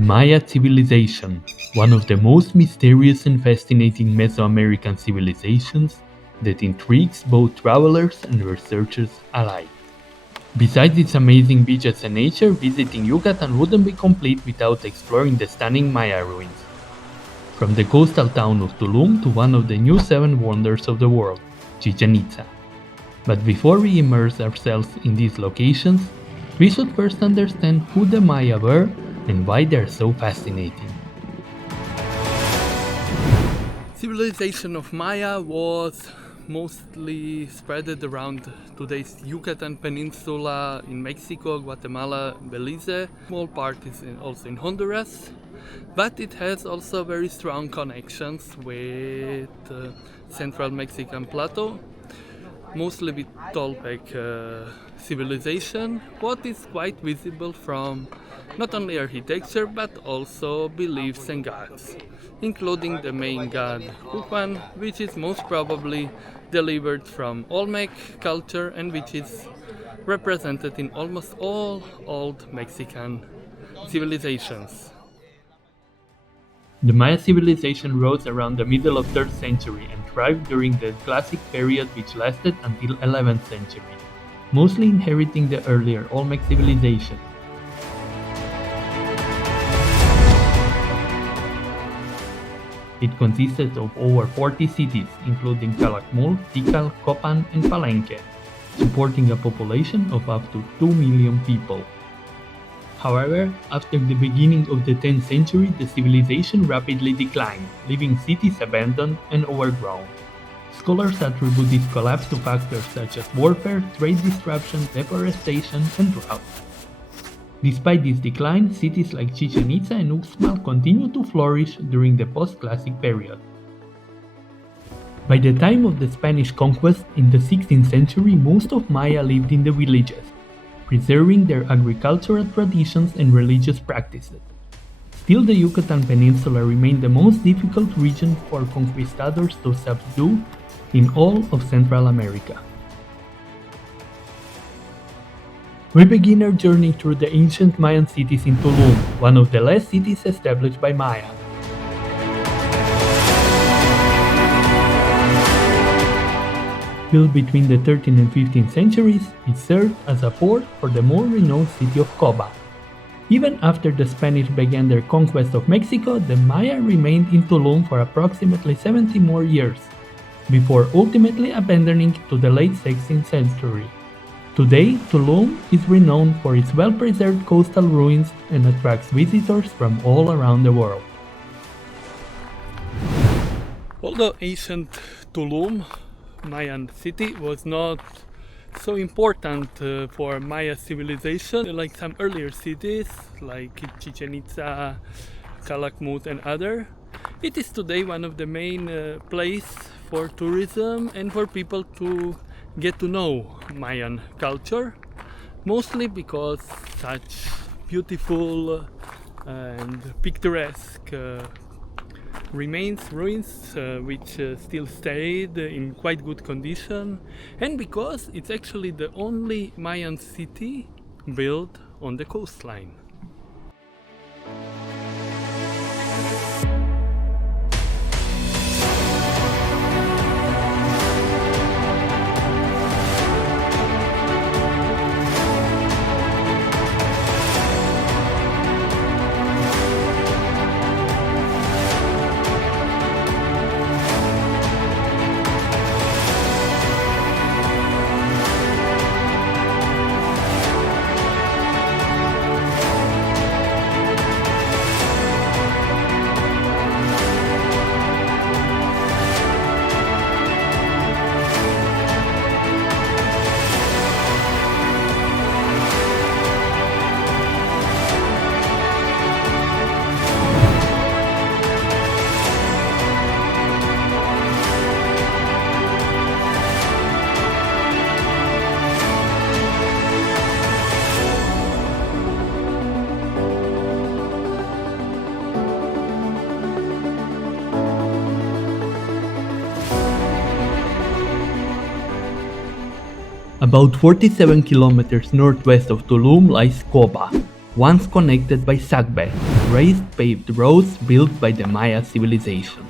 The Maya civilization, one of the most mysterious and fascinating Mesoamerican civilizations that intrigues both travelers and researchers alike. Besides its amazing beaches and nature, visiting Yucatan wouldn't be complete without exploring the stunning Maya ruins. From the coastal town of Tulum to one of the new seven wonders of the world, Chichén Itzá. But before we immerse ourselves in these locations, we should first understand who the Maya were and why they are so fascinating. Civilization of Maya was mostly spread around today's Yucatan Peninsula in Mexico, Guatemala, Belize. Small part is also in Honduras, but it has also very strong connections with central Mexican plateau, mostly with Toltec civilization, what is quite visible from not only architecture but also beliefs and gods, including the main god Cupan, which is most probably delivered from Olmec culture and which is represented in almost all old Mexican civilizations. The Maya civilization rose around the middle of 3rd century and thrived during the Classic period which lasted until 11th century, mostly inheriting the earlier Olmec civilization. It consisted of over 40 cities, including Calakmul, Tikal, Copan, and Palenque, supporting a population of up to 2 million people. However, after the beginning of the 10th century, the civilization rapidly declined, leaving cities abandoned and overgrown. Scholars attribute this collapse to factors such as warfare, trade disruption, deforestation, and drought. Despite this decline, cities like Chichén Itzá and Uxmal continued to flourish during the post-classic period. By the time of the Spanish conquest in the 16th century, most of Maya lived in the villages, preserving their agricultural traditions and religious practices. Still, the Yucatan Peninsula remained the most difficult region for conquistadors to subdue in all of Central America. We begin our journey through the ancient Mayan cities in Tulum, one of the last cities established by Maya. Built between the 13th and 15th centuries, it served as a port for the more renowned city of Coba. Even after the Spanish began their conquest of Mexico, the Maya remained in Tulum for approximately 70 more years, before ultimately abandoning it to the late 16th century. Today, Tulum is renowned for its well-preserved coastal ruins and attracts visitors from all around the world. Although ancient Tulum, Mayan city, was not so important for Maya civilization like some earlier cities like Chichén Itzá, Calakmul and other. It is today one of the main places for tourism and for people to get to know Mayan culture, mostly because such beautiful and picturesque ruins which still stayed in quite good condition, and because it's actually the only Mayan city built on the coastline. About 47 kilometers northwest of Tulum lies Coba, once connected by sagbe, raised paved roads built by the Maya civilization.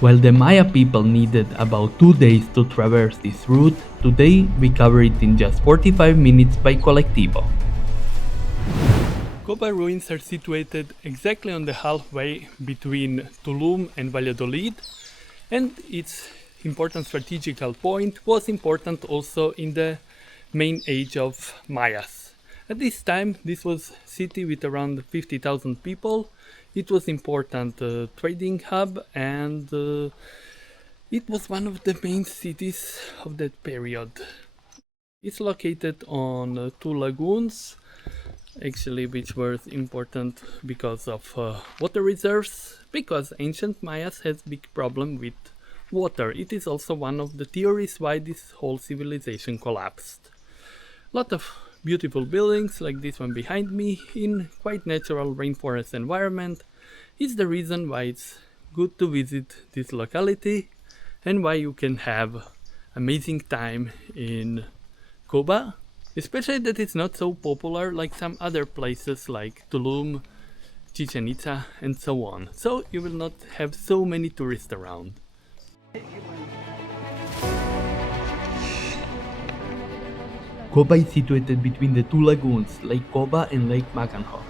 While the Maya people needed about 2 days to traverse this route, today we cover it in just 45 minutes by colectivo. Coba ruins are situated exactly on the halfway between Tulum and Valladolid, and its important strategical point was important also in the main age of Mayas. At this time, this was a city with around 50,000 people. It was important trading hub, and it was one of the main cities of that period. It's located on two lagoons, actually, which were important because of water reserves, because ancient Mayas had big problem with water. It is also one of the theories why this whole civilization collapsed. Lot of beautiful buildings like this one behind me in quite natural rainforest environment is the reason why it's good to visit this locality and why you can have amazing time in Coba, especially that it's not so popular like some other places like Tulum, Chichén Itzá and so on. So you will not have so many tourists around. Coba is situated between the two lagoons, Lake Coba and Lake Maganhof.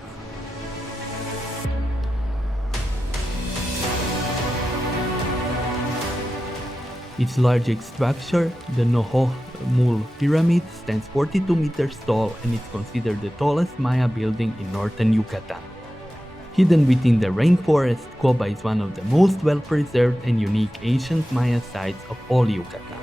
Its largest structure, the Noho Mul Pyramid, stands 42 meters tall and is considered the tallest Maya building in northern Yucatán. Hidden within the rainforest, Coba is one of the most well-preserved and unique ancient Maya sites of all Yucatán.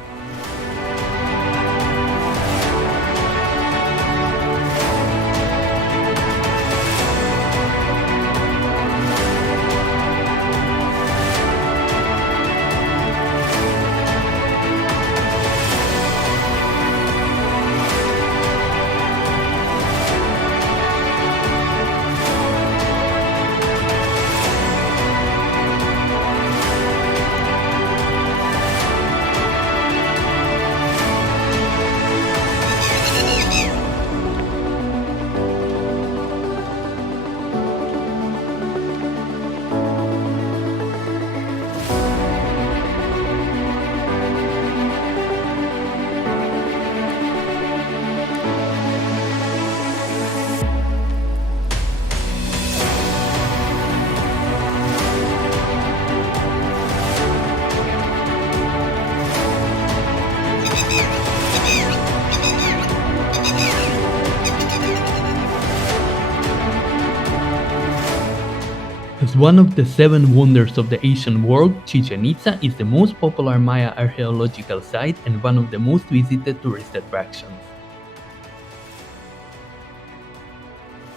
As one of the 7 wonders of the Asian world, Chichén Itzá is the most popular Maya archaeological site and one of the most visited tourist attractions.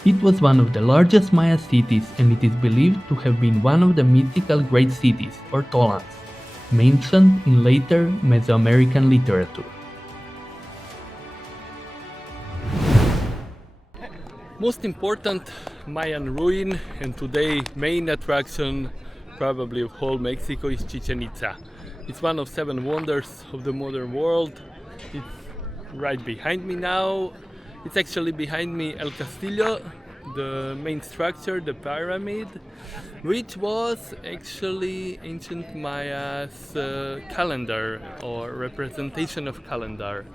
It was one of the largest Maya cities and it is believed to have been one of the mythical great cities, or tolans, mentioned in later Mesoamerican literature. Most important Mayan ruin and today main attraction probably of whole Mexico is Chichén Itzá. It's one of 7 wonders of the modern world. It's right behind me now. It's actually behind me El Castillo, the main structure, the pyramid, which was actually ancient Maya's calendar or representation of calendar.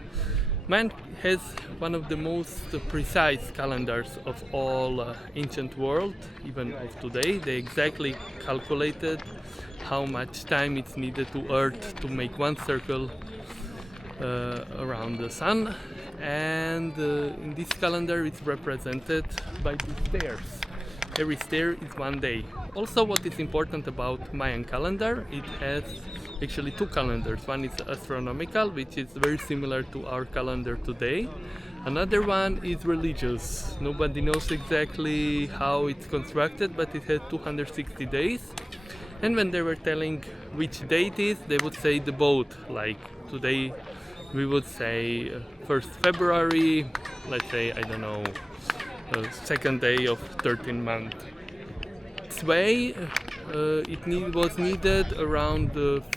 Man has one of the most precise calendars of all ancient world, even of today. They exactly calculated how much time it's needed to Earth to make one circle around the sun, and in this calendar it's represented by these stairs. Every stair is 1 day. Also, what is important about Mayan calendar, it has actually 2 calendars. One is astronomical, which is very similar to our calendar today. Another one is religious. Nobody knows exactly how it's constructed, but it has 260 days. And when they were telling which day it is, they would say the boat. Like today, we would say 1st February, let's say, I don't know, 2nd day of 13th month. This way, was needed around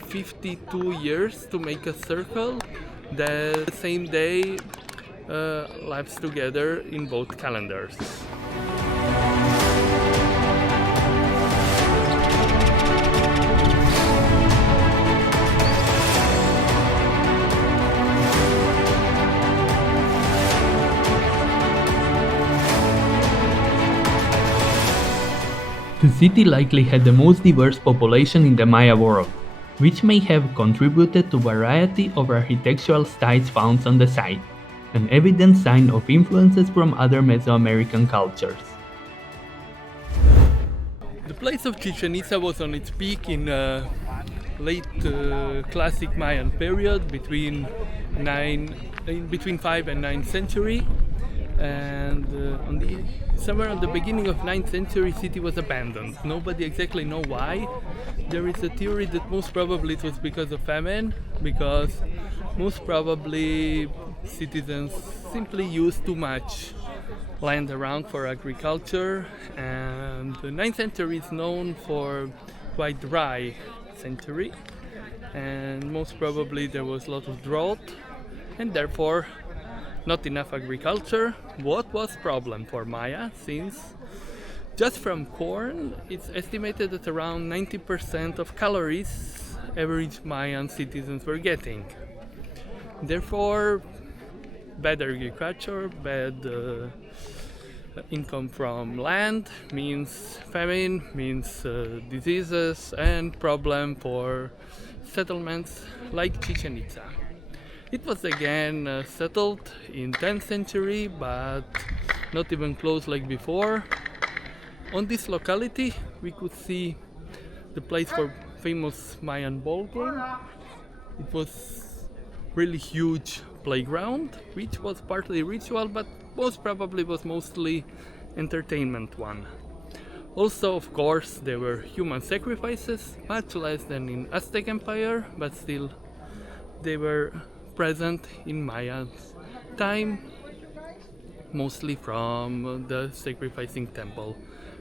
52 years to make a circle that the same day lapsed together in both calendars. The city likely had the most diverse population in the Maya world, which may have contributed to variety of architectural styles found on the site, an evident sign of influences from other Mesoamerican cultures. The place of Chichén Itzá was on its peak in late classic Mayan period between 5th and 9th century, and somewhere on the beginning of 9th century city was abandoned. Nobody exactly know why. There is a theory that most probably it was because of famine, because most probably citizens simply used too much land around for agriculture, and the 9th century is known for quite dry century, and most probably there was a lot of drought and therefore not enough agriculture. What was problem for Maya, since just from corn it's estimated that around 90% of calories average Mayan citizens were getting. Therefore, bad agriculture, bad income from land means famine, means diseases and problem for settlements like Chichén Itzá. It was again settled in 10th century, but not even close like before. On this locality we could see the place for famous Mayan ball game. It was really huge playground, which was partly ritual, but most probably was mostly entertainment one. Also, of course, there were human sacrifices, much less than in Aztec Empire, but still they were present in Maya's time, mostly from the sacrificing temple,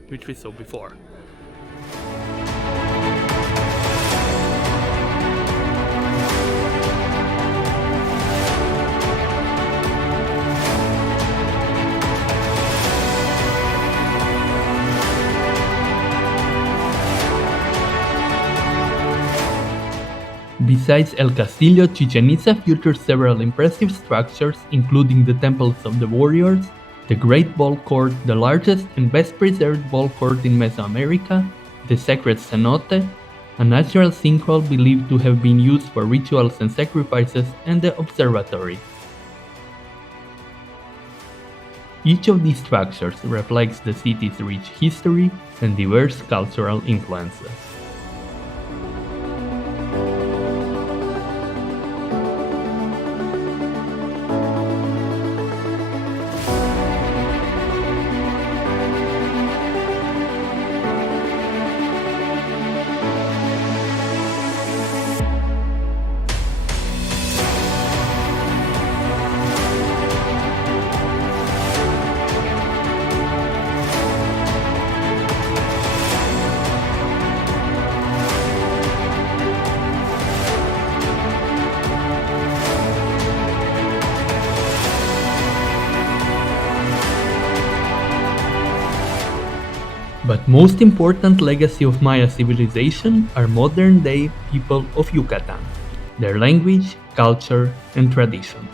which we saw before. Besides El Castillo, Chichén Itzá features several impressive structures, including the temples of the warriors, the Great Ball Court, the largest and best preserved ball court in Mesoamerica, the sacred cenote, a natural sinkhole believed to have been used for rituals and sacrifices, and the observatory. Each of these structures reflects the city's rich history and diverse cultural influences. But most important legacy of Maya civilization are modern-day people of Yucatán, their language, culture, and traditions.